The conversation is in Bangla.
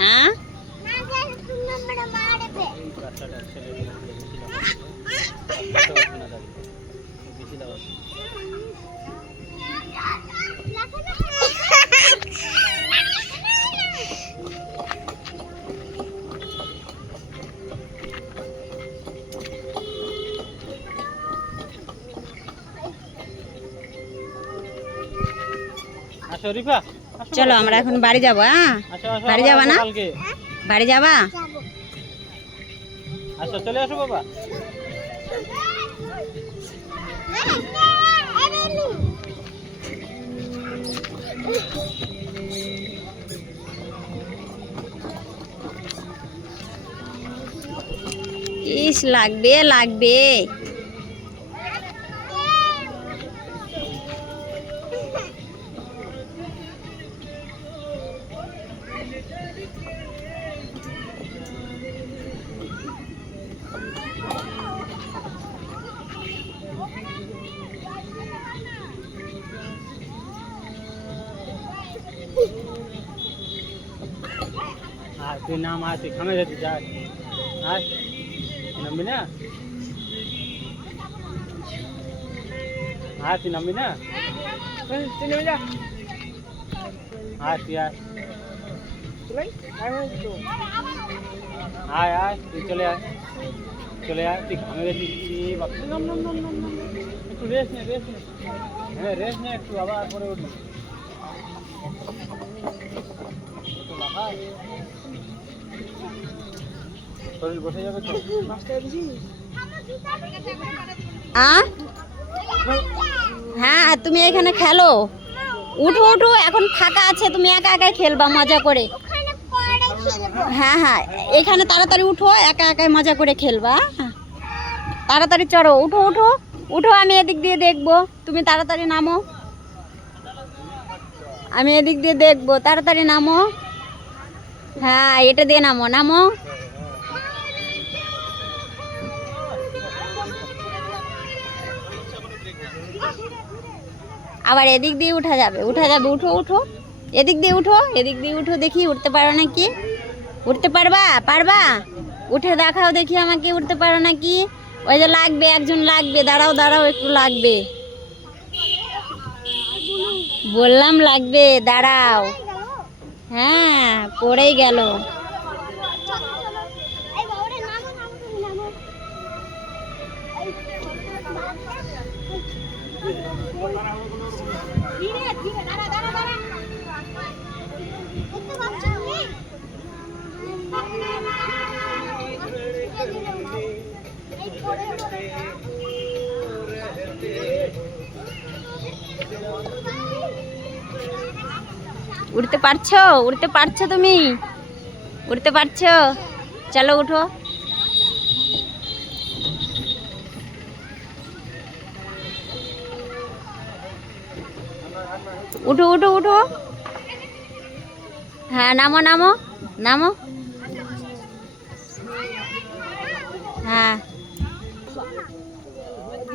huh? চলো বাবা, আমরা এখন বাড়ি যাব হ্যাঁ? আসো আসো বাড়ি আবার যাবা আসো না? কালকে। বাড়ি যাবা? আসো চলে আসো বাবা। ইস লাগবে লাগবে। তুই নাম আয় তুই খামে যেতে যা আয় নামবি না আয় তুই নামবি না তুই নেমে যা আয় তুই আয় আয় আয় তুই চলে আয় চলে আয় তুই ঘামে গেছিস নাম নাম নাম নাম একটু রেস্ট নে রেস্ট নে হ্যাঁ রেস্ট নে একটু আবার পরে উঠবি একটু হ্যাঁ তুমি এখানে খেলো। উঠো উঠো, এখন ফাঁকা আছে, তুমি একা একাই খেলবা, মজা করে। হ্যাঁ হ্যাঁ এখানে তাড়াতাড়ি উঠো, একা একাই মজা করে খেলবা হ্যাঁ। তাড়াতাড়ি চড়ো, উঠো উঠো উঠো, আমি এদিক দিয়ে দেখব, তুমি তাড়াতাড়ি নামো। আমি এদিক দিয়ে দেখব, তাড়াতাড়ি নামো। হ্যাঁ এটা দিয়ে নামো নামো। আবার এদিক দিয়ে উঠা যাবে উঠা যাবে, উঠো উঠো। এদিক দিয়ে উঠো, এদিক দিয়ে উঠো, দেখি উঠতে পারো নাকি? উঠতে পারবা? পারবা? উঠে দেখাও দেখি আমাকে, উঠতে পারো নাকি? ওই যে লাগবে, একজন লাগবে, দাঁড়াও দাঁড়াও, একটু লাগবে। বললাম লাগবে, দাঁড়াও। হ্যাঁ পড়েই গেল। উঠতে পারছ? উঠতে পারছ তুমি? উঠতে পারছ? চলো উঠো। উঠো উঠো উঠো। হ্যাঁ নামো নামো নামো। হ্যাঁ।